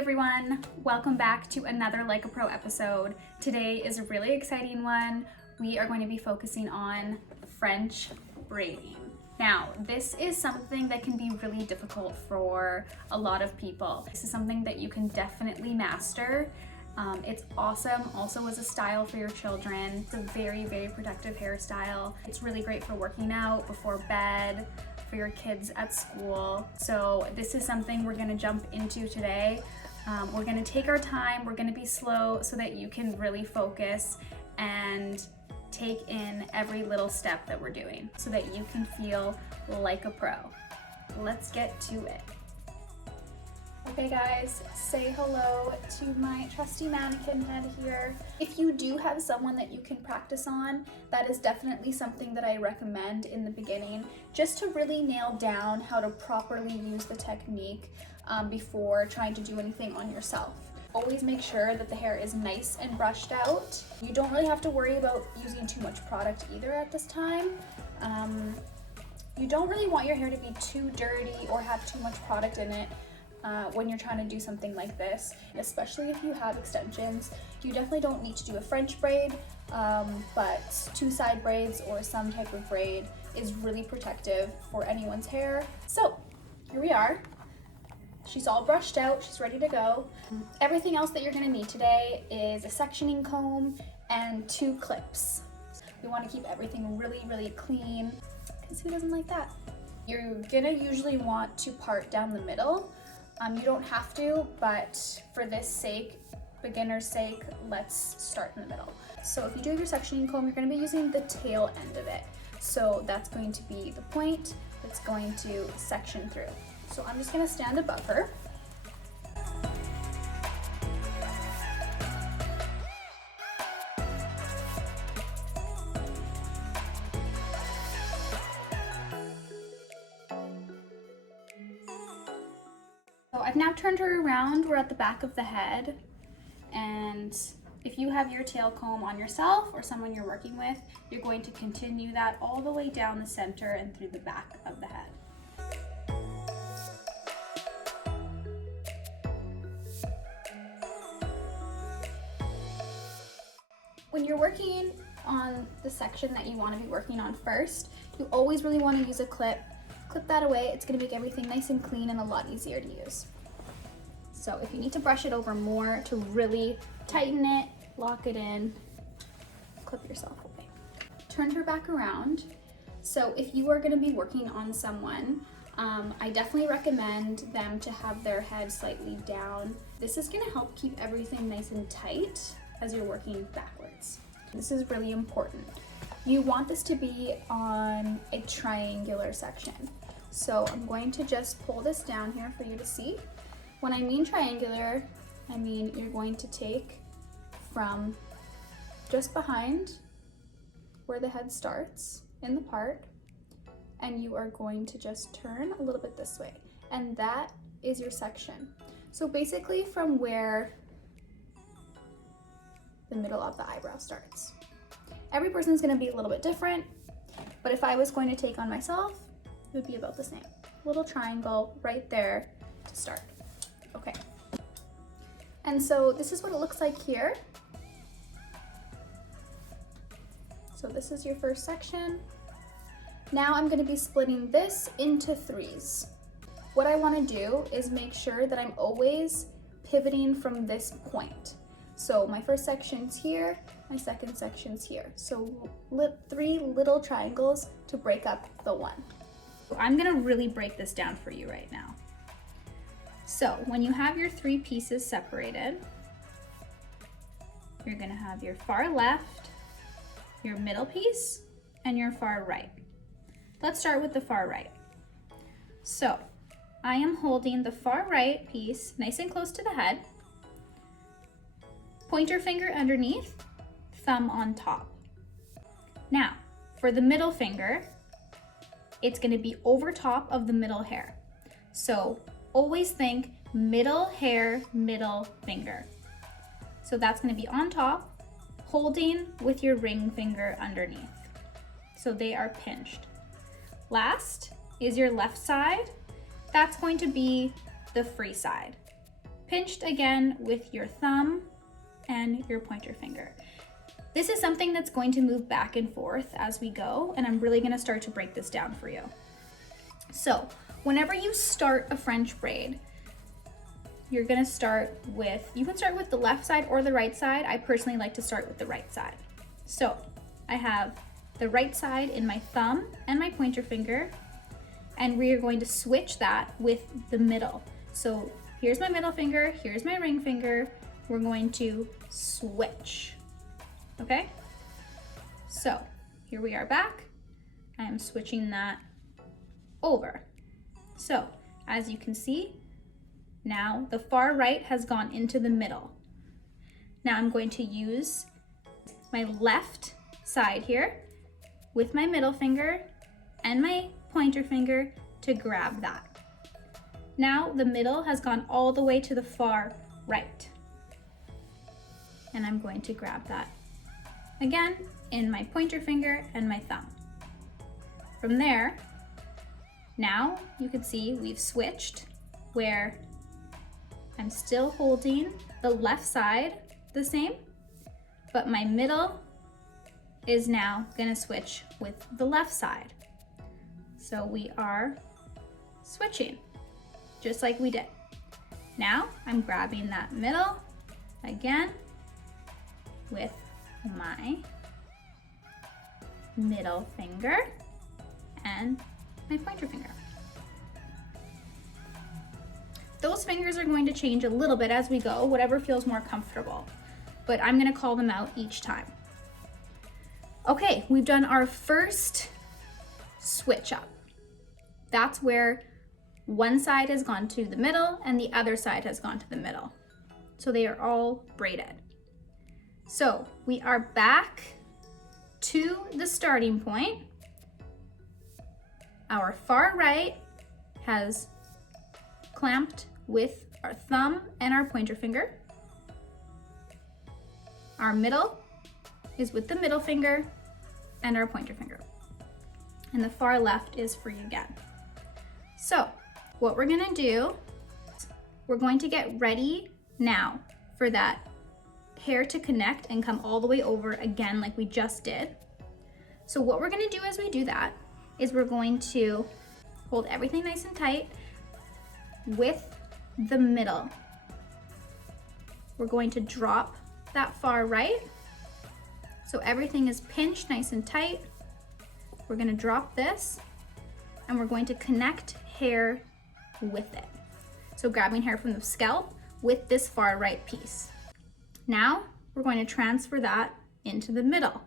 everyone, welcome back to another Like a Pro episode. Today is a really exciting one. We are going to be focusing on French braiding. Now, this is something that can be really difficult for a lot of people. This is something that you can definitely master. It's awesome also as a style for your children. It's a very, very protective hairstyle. It's really great for working out, before bed, for your kids at school. So this is something we're gonna jump into today. We're gonna take our time, we're gonna be slow so that you can really focus and take in every little step that we're doing so that you can feel like a pro. Let's get to it. Okay guys, say hello to my trusty mannequin head here. If you do have someone that you can practice on, that is definitely something that I recommend in the beginning, just to really nail down how to properly use the technique before trying to do anything on yourself. Always make sure that the hair is nice and brushed out. You don't really have to worry about using too much product either at this time. You don't really want your hair to be too dirty or have too much product in it when you're trying to do something like this, especially if you have extensions. You definitely don't need to do a French braid, but two side braids or some type of braid is really protective for anyone's hair. So here we are. She's all brushed out, she's ready to go. Everything else that you're gonna need today is a sectioning comb and 2 clips. We wanna keep everything really, really clean, because who doesn't like that? You're gonna usually want to part down the middle. You don't have to, but for this sake, beginner's sake, let's start in the middle. So if you do your sectioning comb, you're gonna be using the tail end of it. So that's going to be the point that's going to section through. So I'm just gonna stand above her. So I've now turned her around. We're at the back of the head, and if you have your tail comb on yourself or someone you're working with, you're going to continue that all the way down the center and through the back of the head. When you're working on the section that you want to be working on first, you always really want to use a clip. Clip that away. It's going to make everything nice and clean and a lot easier to use. So if you need to brush it over more to really tighten it, lock it in, clip yourself away. Turn her back around. So if you are going to be working on someone, I definitely recommend them to have their head slightly down. This is going to help keep everything nice and tight as you're working backwards. This is really important. You want this to be on a triangular section. So I'm going to just pull this down here for you to see. When I mean triangular, I mean you're going to take from just behind where the head starts in the part, and you are going to just turn a little bit this way. And that is your section. So basically from where the middle of the eyebrow starts. Every person's gonna be a little bit different, but if I was going to take on myself, it would be about the same. Little triangle right there to start. Okay. And so this is what it looks like here. So this is your first section. Now I'm gonna be splitting this into 3s. What I wanna do is make sure that I'm always pivoting from this point. So my first section's here, my second section's here. So 3 little triangles to break up the one. So I'm gonna really break this down for you right now. So when you have your 3 pieces separated, you're gonna have your far left, your middle piece, and your far right. Let's start with the far right. So I am holding the far right piece nice and close to the head, pointer finger underneath, thumb on top. Now, for the middle finger, it's gonna be over top of the middle hair. So always think middle hair, middle finger. So that's gonna be on top, holding with your ring finger underneath. So they are pinched. Last is your left side. That's going to be the free side. pinched again with your thumb and your pointer finger. This is something that's going to move back and forth as we go, and I'm really gonna start to break this down for you. So, whenever you start a French braid, you're gonna start with, you can start with the left side or the right side. I personally like to start with the right side. So, I have the right side in my thumb and my pointer finger, and we are going to switch that with the middle. So, here's my middle finger, here's my ring finger. We're going to switch. Okay, so here we are back. I am switching that over. So as you can see, now the far right has gone into the middle. Now I'm going to use my left side here with my middle finger and my pointer finger to grab that. Now the middle has gone all the way to the far right. And I'm going to grab that again in my pointer finger and my thumb. From there, now you can see we've switched where I'm still holding the left side the same, but my middle is now gonna switch with the left side. So we are switching just like we did. Now I'm grabbing that middle again with my middle finger and my pointer finger. Those fingers are going to change a little bit as we go, whatever feels more comfortable, but I'm gonna call them out each time. Okay, we've done our first switch up. That's where one side has gone to the middle and the other side has gone to the middle. So they are all braided. So we are back to the starting point. Our far right has clamped with our thumb and our pointer finger. Our middle is with the middle finger and our pointer finger. And the far left is free again. So what we're gonna do, we're going to get ready now for that hair to connect and come all the way over again like we just did. So what we're gonna do as we do that is we're going to hold everything nice and tight with the middle. We're going to drop that far right. So everything is pinched nice and tight. We're gonna drop this and we're going to connect hair with it. So grabbing hair from the scalp with this far right piece. Now we're going to transfer that into the middle.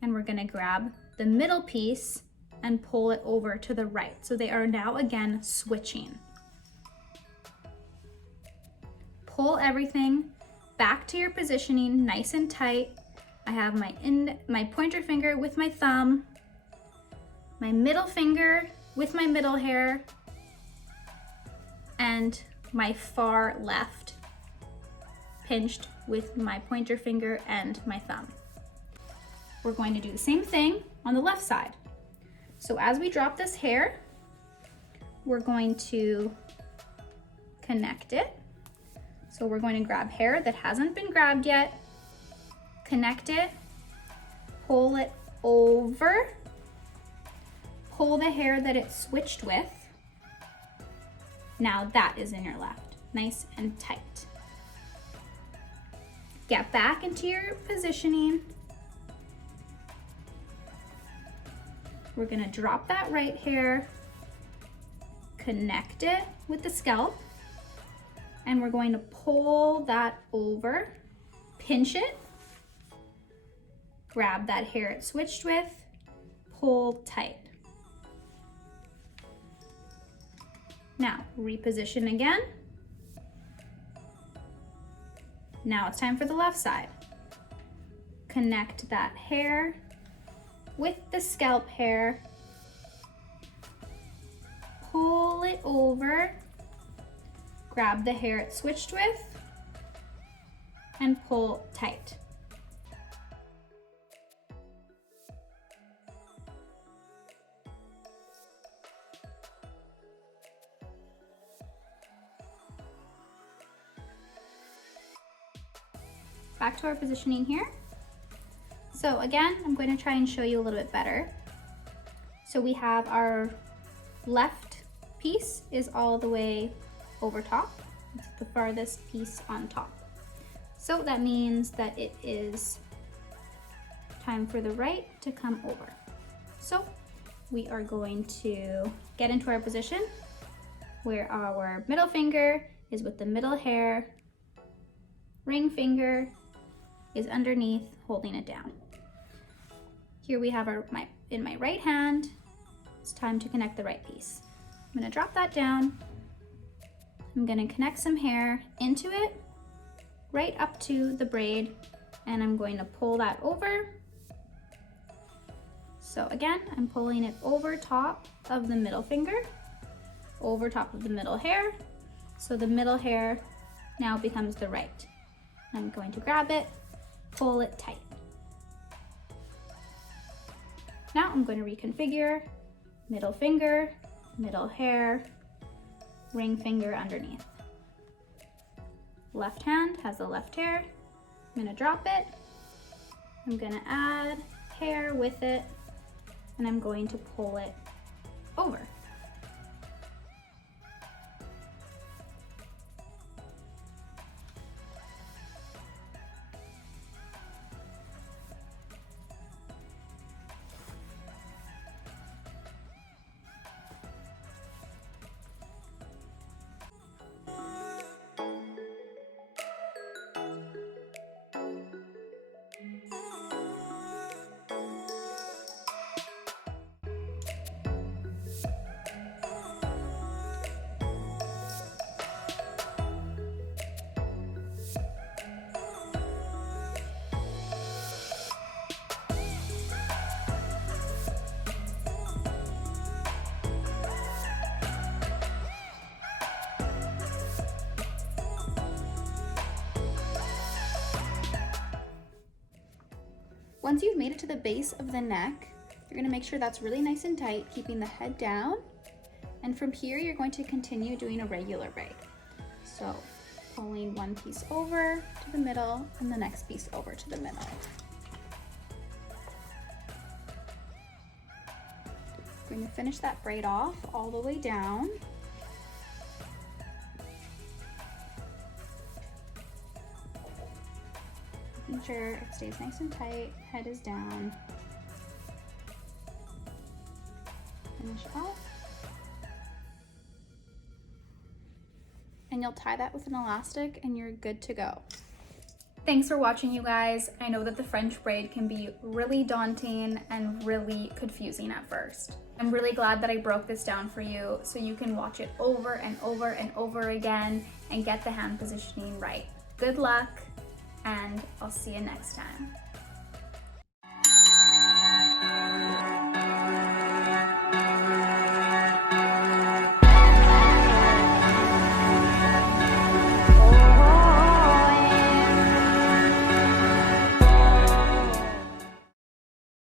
And we're gonna grab the middle piece and pull it over to the right. So they are now again switching. Pull everything back to your positioning nice and tight. I have my pointer finger with my thumb, my middle finger with my middle hair, and my far left pinched with my pointer finger and my thumb. We're going to do the same thing on the left side. So as we drop this hair, we're going to connect it. So we're going to grab hair that hasn't been grabbed yet, connect it, pull it over, pull the hair that it switched with. Now that is in your left, nice and tight. Get back into your positioning. We're gonna drop that right hair, connect it with the scalp, and we're going to pull that over, pinch it, grab that hair it switched with, pull tight. Now, reposition again. Now it's time for the left side. Connect that hair with the scalp hair, pull it over, grab the hair it switched with, and pull tight. back to our positioning here. So again, I'm going to try and show you a little bit better. So we have our left piece is all the way over top. It's the farthest piece on top. So that means that it is time for the right to come over. So we are going to get into our position where our middle finger is with the middle hair, ring finger is underneath holding it down. Here we have in my right hand, it's time to connect the right piece. I'm gonna drop that down. I'm gonna connect some hair into it, right up to the braid, and I'm going to pull that over. So again, I'm pulling it over top of the middle finger, over top of the middle hair. So the middle hair now becomes the right. I'm going to grab it, pull it tight. Now I'm going to reconfigure middle finger, middle hair, ring finger underneath. Left hand has the left hair. I'm gonna drop it. I'm gonna add hair with it, and I'm going to pull it over. Once you've made it to the base of the neck, you're going to make sure that's really nice and tight, keeping the head down. And from here, you're going to continue doing a regular braid. So pulling one piece over to the middle and the next piece over to the middle. I'm going to finish that braid off all the way down. Making sure it stays nice and tight, head is down. Finish off. And you'll tie that with an elastic and you're good to go. Thanks for watching, you guys. I know that the French braid can be really daunting and really confusing at first. I'm really glad that I broke this down for you so you can watch it over and over and over again and get the hand positioning right. Good luck, and I'll see you next time.